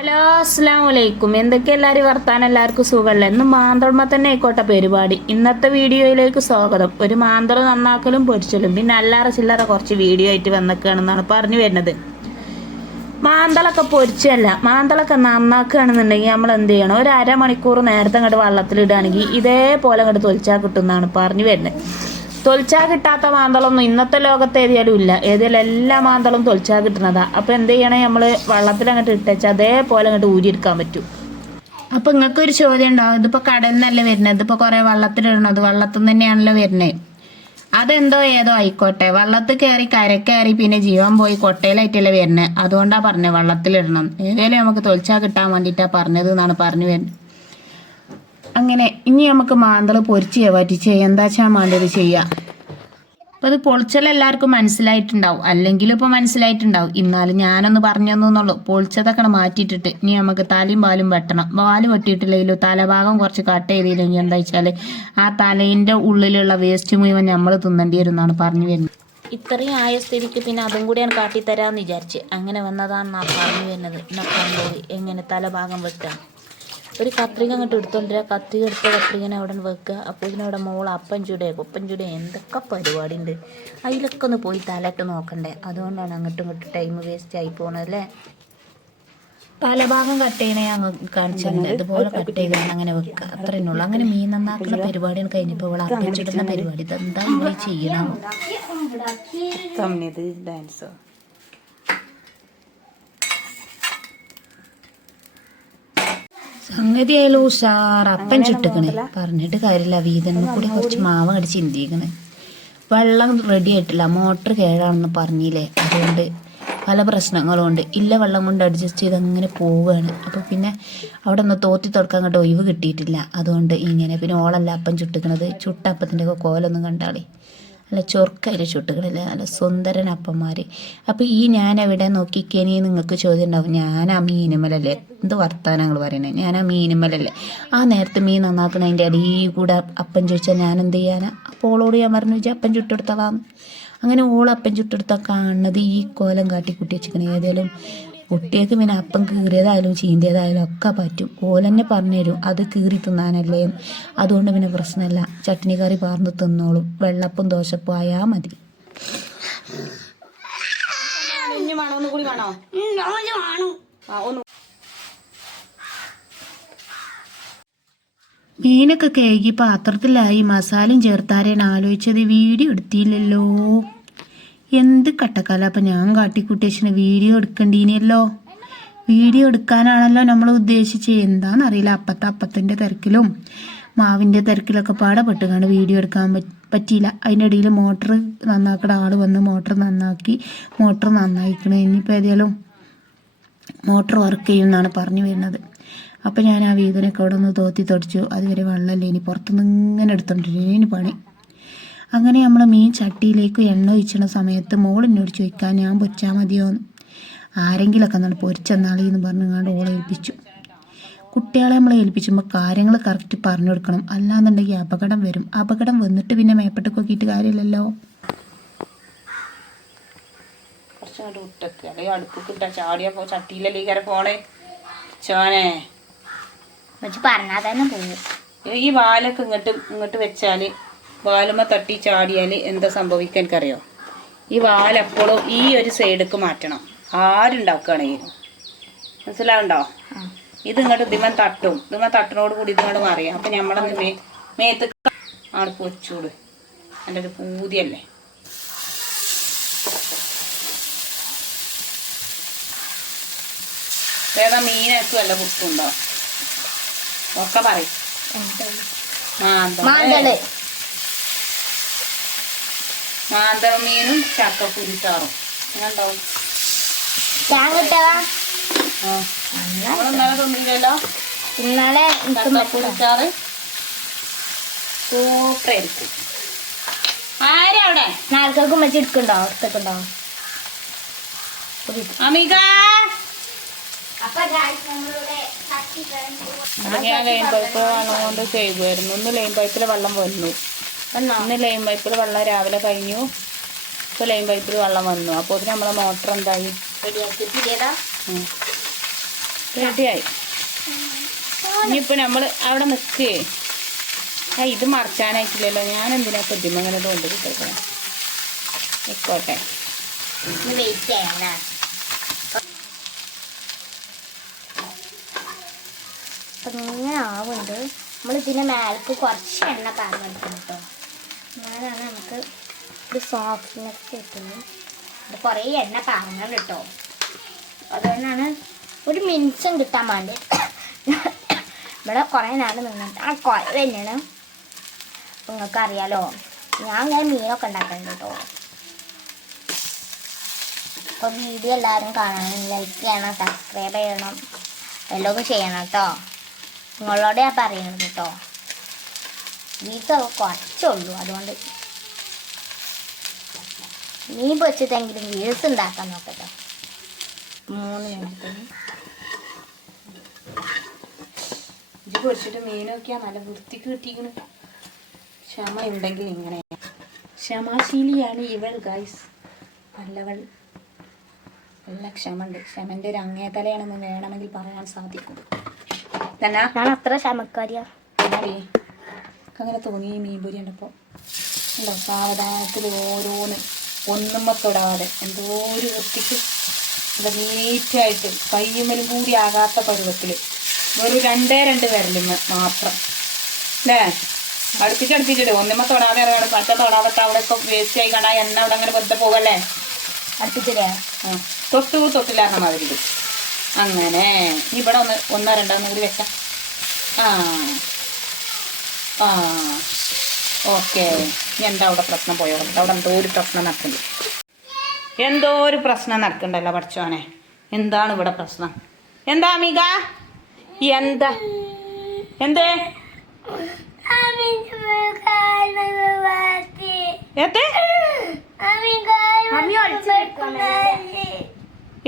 Hello അസ്സാം വലൈക്കും എന്തൊക്കെ എല്ലാവരും വർത്താനം? എല്ലാവർക്കും സുഖമല്ല ഇന്ന് മാന്തളമ തന്നെ ആയിക്കോട്ടെ പരിപാടി. ഇന്നത്തെ വീഡിയോയിലേക്ക് സ്വാഗതം. ഒരു മാന്തളം നന്നാക്കലും പൊരിച്ചലും. പിന്നെ അല്ലാറ ചില്ലറ കുറച്ച് വീഡിയോ ആയിട്ട് വന്നേക്കാണെന്നാണ് പറഞ്ഞു വരുന്നത്. മാന്തളൊക്കെ പൊരിച്ചല്ല മാന്തളൊക്കെ നന്നാക്കുകയാണെന്നുണ്ടെങ്കിൽ നമ്മൾ എന്ത് ചെയ്യണം? ഒരു അരമണിക്കൂർ നേരത്തെ അങ്ങോട്ട് വെള്ളത്തിലിടുകയാണെങ്കിൽ ഇതേപോലെ അങ്ങോട്ട് തൊലിച്ചാൽ കിട്ടുമെന്നാണ് പറഞ്ഞു വരുന്നത്. തൊലിച്ചാൽ കിട്ടാത്ത മാന്തളൊന്നും ഇന്നത്തെ ലോകത്ത് ഏതിയാലും ഇല്ല. ഏതിയാലും എല്ലാ മാന്തളും തൊലിച്ചാൽ കിട്ടുന്നതാ. അപ്പോൾ എന്ത് ചെയ്യണേ നമ്മൾ വള്ളത്തിൽ അങ്ങോട്ട് ഇട്ടേച്ചാൽ അതേപോലെ അങ്ങോട്ട് ഊരിയെടുക്കാൻ പറ്റും. അപ്പോൾ നിങ്ങൾക്ക് ഒരു ചോദ്യം ഉണ്ടാവും. ഇതിപ്പോൾ കടലിൽ നിന്നല്ലേ വരുന്നത് ഇതിപ്പോൾ കുറേ വെള്ളത്തിലിടണത് വെള്ളത്തിൽ നിന്ന് തന്നെയാണല്ലോ വരുന്നത് അതെന്തോ ഏതോ ആയിക്കോട്ടെ. വെള്ളത്തിൽ കയറി കരക്കയറി പിന്നെ ജീവൻ പോയി കൊട്ടയിലായിട്ടല്ലേ വരുന്നത് അതുകൊണ്ടാണ് പറഞ്ഞത് വെള്ളത്തിലിടണം ഏതായാലും നമുക്ക് തൊലിച്ചാൽ കിട്ടാൻ വേണ്ടിയിട്ടാണ് പറഞ്ഞത് എന്നാണ് പറഞ്ഞു വരുന്നത് അങ്ങനെ ഇനി നമുക്ക് മാന്തൾ പൊരിച്ച് വറ്റിച്ച് എന്താ വെച്ചാൽ വേണ്ടത് ചെയ്യാം? അപ്പോൾ അത് പൊളിച്ചൽ എല്ലാവർക്കും മനസ്സിലായിട്ടുണ്ടാവും. അല്ലെങ്കിൽ ഇപ്പോൾ മനസ്സിലായിട്ടുണ്ടാവും. എന്നാലും ഞാനൊന്ന് പറഞ്ഞു തന്നുള്ളൂ പൊളിച്ചതൊക്കെ മാറ്റിയിട്ടിട്ട് ഇനി നമുക്ക് തലയും പാലും വെട്ടണം. പാൽ വെട്ടിയിട്ടില്ലെങ്കിലും തലഭാഗം കുറച്ച് കട്ട് ചെയ്തില്ലെങ്കിൽ എന്താ വെച്ചാൽ ആ തലേന്റെ ഉള്ളിലുള്ള വേസ്റ്റ് മുഴുവൻ നമ്മൾ തിന്നേണ്ടി വരുമെന്നാണ് പറഞ്ഞു വരുന്നത്. ഇത്രയും ആയ സ്ഥിതിക്ക് പിന്നെ അതും കൂടിയാണ് കാട്ടിത്തരാമെന്ന് വിചാരിച്ച്. അങ്ങനെ വന്നതാണ് വന്നതാണെന്നാണ് പറഞ്ഞു വരുന്നത്. എന്നെ കൊണ്ടുപോയി എങ്ങനെ തലഭാഗം വെട്ടാം? ഒരു കത്രിക അങ്ങോട്ട് എടുത്തോണ്ടിരാ കത്രിക എടുത്ത കത്രികനെ അവിടെ വെക്കുക അപ്പോൾ ഇതിനവിടെ മോൾ അപ്പം ചുടേ കൊപ്പം ചുടേ എന്തൊക്കെ പരിപാടി ഉണ്ട് അതിലൊക്കെ ഒന്ന് പോയി തലയിട്ട് നോക്കണ്ടേ അതുകൊണ്ടാണ് അങ്ങോട്ടും ഇങ്ങോട്ടും ടൈം വേസ്റ്റ് ആയി പോണത് അല്ലേ പല ഭാഗം കട്ട് ചെയ്യണേ അങ്ങ് കാണിച്ചിട്ടുണ്ട് ഇതുപോലെ കട്ട് ചെയ്താണ് അങ്ങനെ വെക്കുക അത്രേ ഉള്ളൂ അങ്ങനെ മീൻ നന്നാക്കുന്ന പരിപാടിയാണ് കഴിഞ്ഞപ്പോൾ ഇവിടെ അർപ്പിച്ചിടുന്ന പരിപാടി ഇതെന്താ എന്താ ചെയ്യണം ഡാൻസോ സംഗതി ആയാലും ഉഷാർ. അപ്പൻ ചുട്ടുക്കണേ. പറഞ്ഞിട്ട് കാര്യമില്ല. വീതന്മ കൂടി കുറച്ച് മാവ് കടിച്ച് ചിന്തിക്കണേ. വെള്ളം റെഡി ആയിട്ടില്ല. മോട്ടർ കേടാണെന്ന് പറഞ്ഞില്ലേ? അതുകൊണ്ട് പല പ്രശ്നങ്ങളും ഉണ്ട്. ഇല്ല വെള്ളം കൊണ്ട് അഡ്ജസ്റ്റ് ചെയ്ത് അങ്ങനെ പോവുകയാണ്. അപ്പോൾ പിന്നെ അവിടെ ഒന്ന് തോത്തി തുറക്കാൻ അങ്ങോട്ട് ഒഴിവ് കിട്ടിയിട്ടില്ല. അതുകൊണ്ട് ഇങ്ങനെ പിന്നെ ഓളല്ല അപ്പം ചുട്ടുക്കണത്. ചുട്ട അപ്പത്തിന്റെ ഒക്കെ കോലൊന്നും കണ്ടാളേ. നല്ല ചൊർക്കയിൽ ചുട്ടുകളില്ലേ? നല്ല സുന്ദരൻ അപ്പന്മാർ അപ്പോൾ ഈ ഞാൻ എവിടെ നോക്കിക്കേനി നിങ്ങൾക്ക് ചോദ്യം ഉണ്ടാവും. ഞാൻ ആ മീനുമലല്ലേ? എന്ത് വർത്താനങ്ങൾ പറയണേ? ഞാൻ ആ മീനുമലല്ലേ? ആ നേരത്തെ മീൻ നന്നാക്കുന്ന അതിന്റെ അടിയിൽ കൂടെ അപ്പൻ ചോദിച്ചാൽ ഞാൻ എന്ത് ചെയ്യാനാ? അപ്പോൾ ഓളോട് ഞാൻ പറഞ്ഞു വെച്ചാൽ അപ്പൻ ചുട്ടെടുത്തതാന്ന്. അങ്ങനെ ഓളപ്പൻ ചുട്ടെടുത്താൽ കാണുന്നത് ഈ കോലം കാട്ടി കുട്ടി വെച്ചിരിക്കണേ. ഏതായാലും കുട്ടികൾക്ക് പിന്നെ അപ്പം കീറിയതായാലും ചീന്തിയതായാലും ഒക്കെ പറ്റും. ഓലെന്നെ പറഞ്ഞു തരും അത് കീറി തിന്നാനല്ലേ? അതുകൊണ്ട് പിന്നെ പ്രശ്നമല്ല ചട്നി കറി പാർന്ന് തിന്നോളും. വെള്ളപ്പം ദോശപ്പം ആയാൽ മതി. മീനൊക്കെ കേകി പാത്രത്തിലായി. മസാലയും ചേർത്താരേന്ന് ആലോചിച്ചത് വീഡിയോ എടുത്തില്ലല്ലോ. എന്ത് കട്ടക്കാല? അപ്പം ഞാൻ കാട്ടിക്കുട്ടേശിനെ വീഡിയോ എടുക്കണ്ടീനല്ലോ. വീഡിയോ എടുക്കാനാണല്ലോ നമ്മൾ ഉദ്ദേശിച്ച്. എന്താണെന്നറിയില്ല അപ്പത്തെ അപ്പത്തിന്റെ തിരക്കിലും മാവിന്റെ തിരക്കിലൊക്കെ പാടെ പെട്ടുകൊണ്ട് വീഡിയോ എടുക്കാൻ പറ്റ- പറ്റിയില്ല. അതിന്റെ ഇടയിൽ മോട്ടർ നന്നാക്കണ ആൾ വന്ന് മോട്ടർ നന്നാക്കി മോട്ടർ നന്നായിക്കണേ. ഇനിയിപ്പോൾ ഏതായാലും മോട്ടർ വർക്ക് ചെയ്യും എന്നാണ് പറഞ്ഞു വരുന്നത്. അപ്പോൾ ഞാൻ ആ വീതനൊക്കെ അവിടെ ഒന്ന് തോത്തി തുടച്ചു. അതുവരെ വെള്ളമല്ലേ. ഇനി പുറത്തുനിന്ന് ഇങ്ങനെ എടുത്തോണ്ടിരുന്നു ഇനി പണി. അങ്ങനെ നമ്മൾ മീൻ ചട്ടിയിലേക്ക് എണ്ണ ഒഴിച്ചണ സമയത്ത് മോളിനോട് ചോദിക്കാൻ ഞാൻ പൊരിച്ചാൽ മതിയോ? എന്ന്. ആരെങ്കിലൊക്കെ നമ്മൾ പൊരിച്ചെന്നാളി എന്ന് പറഞ്ഞുകൊണ്ട് ഓളെ ഏൽപ്പിച്ചു. കുട്ടികളെ നമ്മളെ ഏൽപ്പിച്ചുമ്പോൾ കാര്യങ്ങൾ കറക്റ്റ് പറഞ്ഞു കൊടുക്കണം. അല്ലാന്നുണ്ടെങ്കിൽ അപകടം വരും. അപകടം വന്നിട്ട് പിന്നെ മേപ്പെട്ട് നോക്കിയിട്ട് കാര്യമില്ലല്ലോ. കുറച്ചങ്ങോട്ട് വിട്ടൊക്കെ അല്ലെങ്കിൽ അടുപ്പ് കിട്ടാ പോ ചട്ടിയിലല്ലേ കര പോണേ? ചോനെ വെച്ച് പറഞ്ഞാൽ തന്നെ പോകും ഈ വാലൊക്കെ ഇങ്ങോട്ട് ഇങ്ങോട്ട് വെച്ചാൽ വാലുമ്മ തട്ടി ചാടിയാൽ എന്താ സംഭവിക്കാൻ എനിക്കറിയോ? ഈ വാലെപ്പോഴും ഈ ഒരു സൈഡേക്ക് മാറ്റണം. ആരുണ്ടാക്കുകയാണെങ്കിലും മനസ്സിലാവുണ്ടോ ഇത് ഇങ്ങോട്ട് ഇതിമൻ തട്ടും. ഇതിമ തട്ടിനോട് കൂടി ഇതിങ്ങോട്ട് മാറിയാം അപ്പം നമ്മളൊന്ന് മേ മേത്ത് ആണ് പൊച്ചൂട്. എന്റെ ഒരു പൂതിയല്ലേ? ഏതാ മീനൊക്കെ വല്ല കുത്തുണ്ടോ ഒക്കെ പറയും. മാന്തൾ. മാന്തള മീനും ചക്കക്കുരി ചാറും ഉണ്ടാവും നമ്മളിന്നലെ തിന്നില്ലല്ലോ? ഇന്നലെ ചക്കക്കുരി ചാറ് സൂപ്പറായിരിക്കും ആരാ അവിടെ? നാൽക്കും വെച്ച് എടുക്കണ്ടോ എടുക്കണ്ടോ അമിക അപ്പൊ ഞാൻ ലൈൻ പൈപ്പ് കൊണ്ട് ചെയ്യുമായിരുന്നു ഒന്ന് ലൈൻ പൈപ്പിലെ വെള്ളം വന്നു. ഇന്ന് ലൈൻ പൈപ്പിൽ വെള്ളം രാവിലെ കഴിഞ്ഞു. ഇപ്പോൾ ലൈൻ പൈപ്പിൽ വെള്ളം വന്നു. അപ്പോൾ നമ്മളെ മോട്ടർ എന്തായി. റെഡിയായി. ഇനിയിപ്പോൾ നമ്മൾ അവിടെ നിൽക്കേ. ആ ഇത് മറച്ചാനായിട്ടില്ലല്ലോ ഞാൻ എന്തിനാ പ്രതിമ അങ്ങനെ കൊണ്ട് കിട്ടേക്കണം നിൽക്കോട്ടെ അപ്പം ഇങ്ങനെ ആവുന്നുണ്ട്. നമ്മൾ ഇതിന്റെ മേലേക്ക് കുറച്ച് എണ്ണ പാർന്നെടുക്കണം കേട്ടോ. എന്നാലാണ് നമുക്ക് ഒരു സോഫ്റ്റ്നെസ് കിട്ടുന്നത്. കുറേ എണ്ണ പാർന്നത് കേട്ടോ അതുകൊണ്ടാണ് ഒരു മിനിറ്റ്സും കിട്ടാൻ വേണ്ടി ഇവിടെ കുറേ നാൾ നിന്നിട്ട് ആ കുറേ തന്നെയാണ്. നിങ്ങൾക്കറിയാലോ ഞാൻ ഞാൻ മീനൊക്കെ ഉണ്ടാക്കുന്നുണ്ട് കേട്ടോ അപ്പോൾ വീഡിയോ എല്ലാവരും കാണണം ലൈക്ക് ചെയ്യണം സബ്സ്ക്രൈബ് ചെയ്യണം എല്ലാം ചെയ്യണം കേട്ടോ നിങ്ങളോട് ഞാൻ പറയുന്നത് കേട്ടോ വീട്ടിൽ കുറച്ചേ ഉള്ളൂ അതുകൊണ്ട്. നീ വെച്ചിട്ടെങ്കിലും വീഴ്സ് ഉണ്ടാക്കാൻ നോക്കട്ടെ. മൂന്ന് മിനിറ്റ്. ഇത് പൊരിച്ചിട്ട് മീനൊക്കെയാ നല്ല വൃത്തിക്ക് കിട്ടിയിരിക്കുന്നു. ക്ഷമ ഉണ്ടെങ്കിൽ ഇങ്ങനെ. ക്ഷമാശീലിയാണ് ഇവൾ ഗൈസ് നല്ലവൾ. നല്ല ക്ഷമണ്ട് ക്ഷമന്റെ ഒരു അങ്ങേ തലയാണെന്ന് വേണമെങ്കിൽ പറയാൻ സാധിക്കും. ഞാൻ അത്ര എന്നാടി? അങ്ങനെ തോന്നി ഈ മീൻപൊരി കണ്ടപ്പോൾ ഉണ്ടോ സാവധാനത്തിൽ ഓരോന്ന് ഒന്നും തൊടാതെ എന്തോ ഒരു വൃത്തിക്ക് ഇത് നീറ്റായിട്ട് കയ്യുമ്മലും കൂടി ആകാത്ത പരുവത്തിൽ ഒരു രണ്ടേ രണ്ട് വിരലുമ്മ മാത്രം. അല്ലേ? അടുപ്പിച്ചടുപ്പിച്ചിട്ട് ഒന്നുമ്മ തൊടാതെ ഇറങ്ങണം പച്ച തൊടാതെ അവിടെ ഇപ്പം വേസ്റ്റ് ആയി കണ്ടാ എണ്ണ അവിടെ അങ്ങനെ വെറുതെ പോകല്ലേ അടുപ്പിച്ചില്ലേ? ആ, തൊട്ടു തൊട്ടില്ലാന്ന മാതിരി അങ്ങനെ. ഇവിടെ ഒന്ന് ഒന്നോ രണ്ടോ ഒന്നും കൂടി വെക്കാം. ആ. ആ ഓക്കെ. എന്താ അവിടെ പ്രശ്നം? പോയോ അവിടെ. എന്തോ ഒരു പ്രശ്നം നടക്കുന്നുണ്ട് എന്തോ ഒരു പ്രശ്നം നടക്കണ്ടല്ലോ പഠിച്ചോനെ എന്താണ് ഇവിടെ പ്രശ്നം? എന്താ അമിക എന്താ? എന്തേ.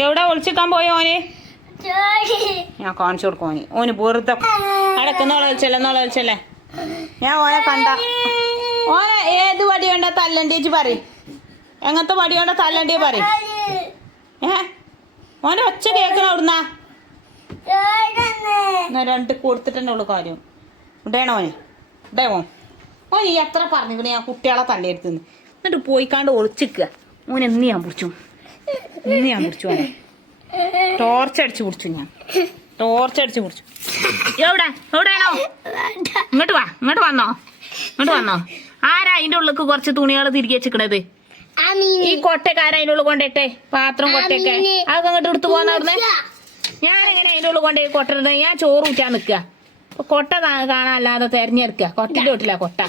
എവിടെ ഒളിച്ചിക്കാൻ പോയോ ഓന്? ഞാൻ കാണിച്ചു കൊടുക്കും ഓന്. ഓന് വെറുതെ അടക്കുന്നോളെ ഒളിച്ചല്ലേ എന്നോളെ വിളിച്ചല്ലേ ഞാൻ ഓനെ കണ്ട. ഓനെ ഏത് വടി വേണ്ട തല്ലണ്ടേച്ച് പറ എങ്ങനത്തെ വടി വേണ്ട തല്ലണ്ടേ പറ ഏ? ഓനെ ഒച്ച കേൾക്കണ അവിടുന്നാ? രണ്ട് കൊടുത്തിട്ടേ ഉള്ളു കാര്യം. ഇടേണോ ഓനെ? ഇടേമോ ഓൻ ഈ എത്ര പറഞ്ഞിക്കണേ? ഞാൻ കുട്ടികളെ തല്ലിയെടുത്തുന്ന്. എന്നിട്ട് പോയിക്കാണ്ട് ഒളിച്ചിക്കുക. ഓൻ എന്ന് ഞാൻ പിടിച്ചു. ഇന്ന് ഞാൻ പിടിച്ചു ഓനെ. ടോർച്ച് അടിച്ച് പിടിച്ചു ഞാൻ. ടോർച്ച് അടിച്ചു കുറിച്ചു എവിടെ? എവിടെയാണോ? ഇങ്ങോട്ട് വാ ഇങ്ങോട്ട് വന്നോ. ഇങ്ങോട്ട് വന്നോ. ആരാ അതിന്റെ ഉള്ളിക്ക് കുറച്ച് തുണികൾ തിരികെ വെച്ചിക്കണത്? ഈ കൊട്ടക്കാരൻ അതിന്റെ ഉള്ളിൽ കൊണ്ടിട്ടെ പാത്രം കൊട്ടയൊക്കെ. അതൊക്കെ അങ്ങോട്ട് എടുത്തു അവിടുന്ന് ഞാൻ എങ്ങനെ അതിന്റെ ഉള്ളിൽ കൊണ്ടേ കൊട്ടിരുന്നത് ഞാൻ ചോറ് ഊറ്റാൻ നിൽക്കുക. അപ്പൊ കൊട്ട കാണാല്ലാതെ തെരഞ്ഞെടുക്കുക. കൊട്ടിന്റെ വീട്ടിലാ കൊട്ട.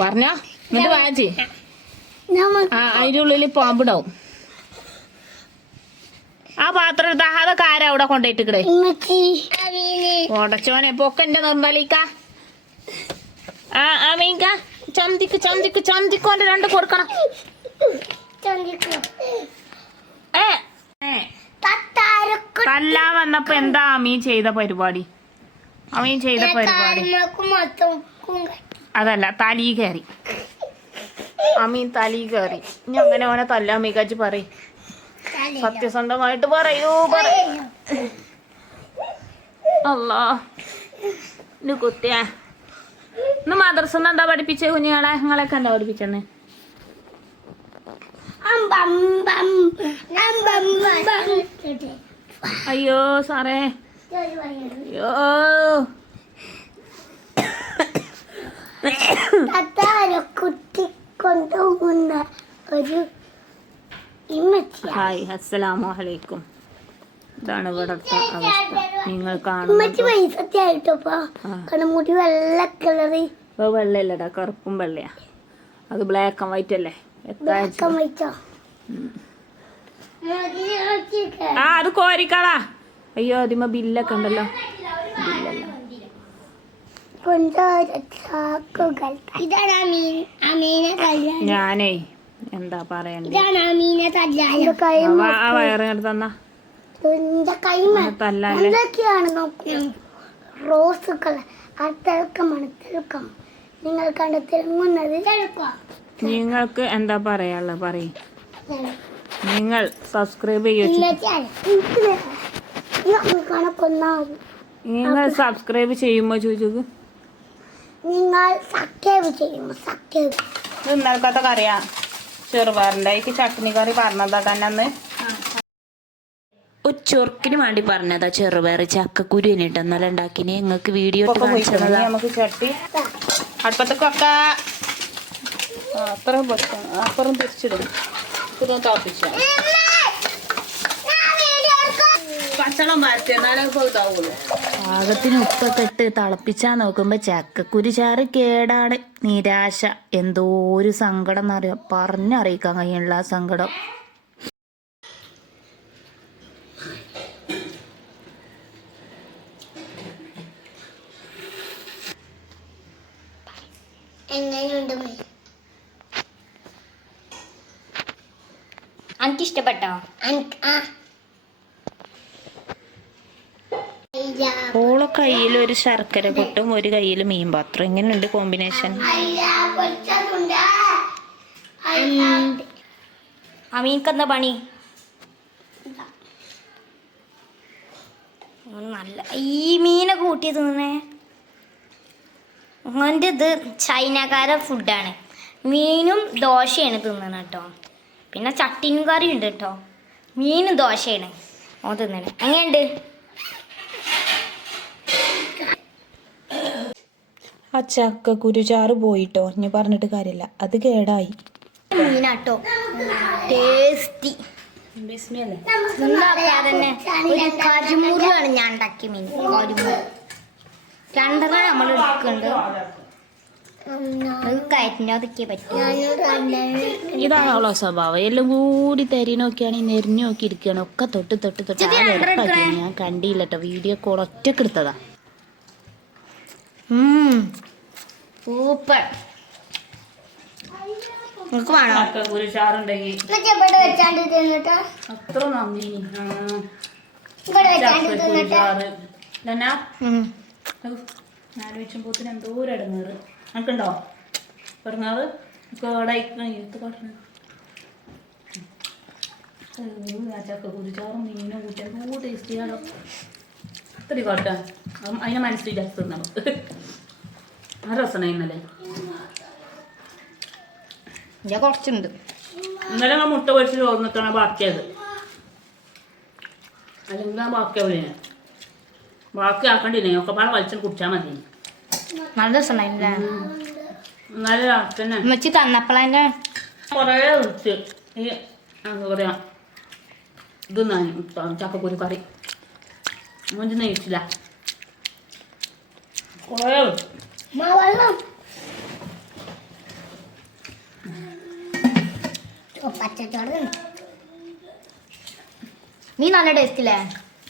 പറഞ്ഞോ. എന്നിട്ട് വാച്ചി ആ അതിന്റെ ഉള്ളിൽ പാമ്പിടാവും. ആ പാത്രം എടുത്താ അതൊക്കെ ആരാ അവിടെ കൊണ്ടിട്ടിക്കടേ ഉടച്ചോനെ പൊക്കന്റെ നിർമ്മലിക്ക. ആ ആ മീൻക. ചന്തിക്ക് ചന്തിക്ക് ചന്തിക്കോന്റെ രണ്ട് കൊടുക്കണം. തല്ലാൻ വന്നപ്പോ എന്താ അമീൻ ചെയ്ത പരിപാടി? അമീൻ ചെയ്ത പരിപാടി. അതല്ല തലീ കയറി. അമീൻ തലീ കയറി. ഇനി അങ്ങനെ ഓനെ തല്ലാൻ മികച്ച് പറയും. സത്യസന്ധമായിട്ട് പറയൂ അല്ലോ കുത്തിയ. ഇന്ന് മദ്രസന്ന് എന്താ പഠിപ്പിച്ചേ കുഞ്ഞുങ്ങളെ? നിങ്ങളെയൊക്കെ എന്താ പഠിപ്പിച്ചെന്ന്? അയ്യോ സാറേ. അയ്യോ. കുട്ടി കൊണ്ടുപോകുന്ന ഒരു ഹായ് അസ്സലാമു അലൈക്കും ഇതാണ് ഇവിടുത്തെ അവസ്ഥ. നിങ്ങൾ കാണുന്നത് വെള്ള കളറി. വെള്ളയില്ലടാ കറുപ്പും വെള്ളയാ. അത് ബ്ലാക്ക് ആൻഡ് വൈറ്റ് അല്ലേ? ആ. അത് കോരിക്കളാ. അയ്യോ അതിമ ബില്ലൊക്കെ ഉണ്ടല്ലോ. ബില്ലല്ല ഞാനേ എന്താ പറയണ്ടേ? ആ വയറിങ്ങോട്ട് തന്ന. എന്റെ കൈമ തല്ലല്ലേ എന്തൊക്കെയാണ് നോക്കൂ? റോസ് കളർ ആ തിളക്കമാണ് തിളക്കം. നിങ്ങൾ കണ്ട് തിളങ്ങുന്നത് നിങ്ങൾക്ക് എന്താ പറയാനുള്ളത്? പറയും. നിങ്ങൾ സബ്സ്ക്രൈബ് നിങ്ങൾ സബ്സ്ക്രൈബ് ചെയ്യുമ്പോ ചോദിച്ചത് നിങ്ങൾ സബ്സ്ക്രൈബ് ചെയ്യുമ്പോ സബ്സ്ക്രൈബ് ഇത് ഇന്നലക്കത്തെ കറിയാ ചെറുപയറിന്റെ അതിക്ക് ചട്നി കറി പറഞ്ഞതാ തന്നെ അന്ന്. ഒരു ചൊറുക്കിന് വേണ്ടി പറഞ്ഞതാ ചെറുപയർ ചക്കക്കുരു എന്നിട്ട് എന്നാലും ഉണ്ടാക്കിന്. നിങ്ങൾക്ക് വീഡിയോ നമുക്ക് ചട്ടി അടുപ്പത്തൊക്കെ വെക്കാം ആ, അപ്പുറം അപ്പുറം തിരിച്ചിടും ഇതൊന്ന് തിളപ്പിച്ചു പച്ചളം വരച്ച് എന്നാലും ഇപ്പോൾ ഇതാവുള്ളൂ. പാകത്തിന് ഉപ്പൊക്കെ ഇട്ട് തിളപ്പിച്ചാ നോക്കുമ്പോ ചക്കക്കുരു ചാറ് കേടാണ്. നിരാശ. എന്തോ ഒരു സങ്കടം എന്നറിയാം പറഞ്ഞറിയിക്കാൻ കഴിയുള്ള ആ സങ്കടം. എങ്ങനെയുണ്ട് ഓളെ കയ്യിൽ ഒരു ശർക്കര കൊട്ടും ഒരു കയ്യിൽ മീൻ പാത്രം. എങ്ങനെയുണ്ട് കോമ്പിനേഷൻ അമീൻക്കെന്താ പണി? നല്ല ഈ മീനെ കൂട്ടി തിന്നേ ഓന്റെ ഇത് ചൈനക്കാര ഫുഡാണ് മീനും ദോശയാണ് തിന്നണം കേട്ടോ പിന്നെ ചട്ടിനും കറി ഉണ്ട് കേട്ടോ മീനും ദോശയാണ്. ഓൻ തിന്നണേ. എങ്ങനെയുണ്ട്? ആ ചക്ക കുരുചാറ് പോയിട്ടോ. ഇനി പറഞ്ഞിട്ട് കാര്യമില്ല. അത് കേടായി. മീനാട്ടോ. ടേസ്റ്റി. കരിമുറിയാണ് ഞാൻ ഉണ്ടാക്കിയ മീൻ. കരിമുറി. രണ്ടെണ്ണം നമ്മൾ എടുക്കുന്നുണ്ട്. ഇതാണ് അവളെ സ്വഭാവം. എല്ലാം കൂടി തരി നോക്കിയാണ് നെരിഞ്ഞു നോക്കി ഇരിക്കുകയാണ്. ഒക്കെ തൊട്ട് തൊട്ട് തൊട്ട്. ആ വെറുപ്പാക്കി ഞാൻ കണ്ടില്ല കേട്ടോ. വീഡിയോ കോൾ ഒറ്റയ്ക്ക് എടുത്തതാ. സൂപ്പർ. അത്ര നന്ദി. ആ, ഇവിടെ വെച്ചാണ്ട് ചക്കക്കുരു തിന്നിട്ടോ ചാറ് എന്നാ ആലോചിച്ചുമ്പോത്തിന് എന്തോ ഒരു ഇടങ്ങേറ്. നമുക്കുണ്ടോ ഇടങ്ങാറ്? കേടായി എടുത്ത് പറഞ്ഞു ആ ചക്കക്കുരു ചാറും മീനും കൂട്ടി എന്തോ ടേസ്റ്റ് ചെയ്യാലോ ഇത്തിരി കോട്ടെ അതിനെ മനസ്സിൽ രസം തിന്നണം ആ രസമാണ് ഇന്നലെ. ഞാൻ കുറച്ചുണ്ട്. ഇന്നലെ ഞാൻ മുട്ട പൊരിച്ച് ചോർന്നിട്ടാണ് ബാക്കിയത്. അല്ലെങ്കിൽ ആ ബാക്കിയാവില്ലേ ബാക്കി ആക്കണ്ടില്ലേ? ഒക്കെ പാടെ വലിച്ചു കുടിച്ചാൽ മതി. നല്ല രസമുണ്ടായില്ലേ? ഇന്നലെ തന്നെ ഉമ്മച്ചി തന്നപ്പോഴതിന്റെ കുറേ വിളിച്ച് ഈ എന്താ പറയാ ഇത് ഞാൻ ചക്കക്കുരു കറി. മുഞ്ച് നെയ്ച്ചില്ല കുറേ വിളിച്ചു പച്ചച്ചോറ് നീ നല്ല ടേസ്റ്റ് ഇല്ലേ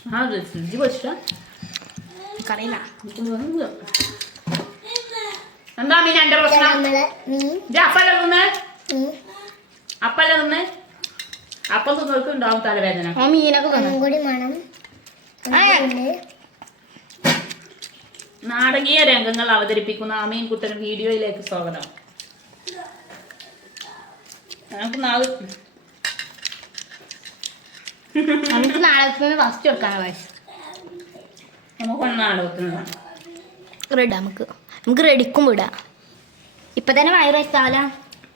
ആ രുചി പൊരിച്ച കറിയില്ല എന്താ മീൻ എന്റെ പ്രശ്നം അപ്പല്ല തിന്നേ അപ്പല്ല തിന്നേ അപ്പം തിന്നവർക്ക് ഉണ്ടാവും തലവേദന ആ മീനൊക്കെ കൂടി മണം നാടകീയ രംഗങ്ങൾ അവതരിപ്പിക്കുന്ന ആമീൻ കുട്ടൻ വീഡിയോയിലേക്ക് സ്വാഗതം. നമുക്ക് നാളെ നമുക്ക് നാളെ ഫസ്റ്റ് വെക്കാണ് വയസ്സ് നമുക്ക് നാടകത്തിനാണ് റെഡി നമുക്ക്. നമുക്ക് റെഡിക്കും വിടാം. ഇപ്പൊ തന്നെ വയറ് വെച്ചാല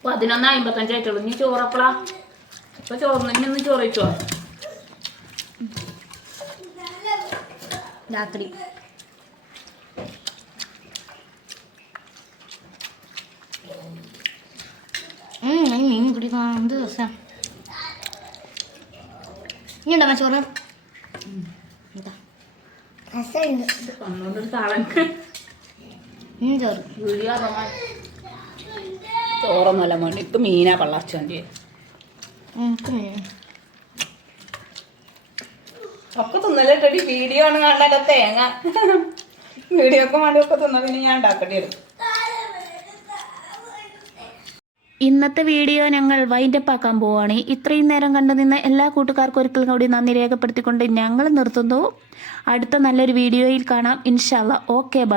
പതിനൊന്ന് അമ്പത്തഞ്ചായിട്ടുള്ളൂ ഇനി ചോറപ്പളാ? ഇപ്പൊ ചോറിന് ഇനി ഒന്ന് ചോറ് രാത്രി. മീൻ കുടിക്കാൻ എന്ത് രസം. ഇനി ഉണ്ടോ ചോറ്? ചോറൊന്നുമല്ല വേണ്ടി ഇപ്പൊ മീനാ പള്ളർച്ച വേണ്ടി മീൻ. ഒക്കെ തിന്നല്ലേട്ടടി വീഡിയോ ആണ് കാണാൻ തേങ്ങ. വീഡിയോ ഒക്കെ വേണ്ടി ഒക്കെ തിന്ന പിന്നെ ഞാൻ ഉണ്ടാക്കേണ്ടി വരും. ഇന്നത്തെ വീഡിയോ ഞങ്ങൾ വൈൻഡപ്പ് ആക്കാൻ പോവുകയാണ് ഇത്രയും നേരം കണ്ടു നിന്ന എല്ലാ കൂട്ടുകാർക്കും ഒരിക്കലും കൂടി നന്ദി രേഖപ്പെടുത്തിക്കൊണ്ട് ഞങ്ങൾ നിർത്തുന്നു. അടുത്ത നല്ലൊരു വീഡിയോയിൽ കാണാം. ഇൻഷാല്ല ഓക്കെ ബൈ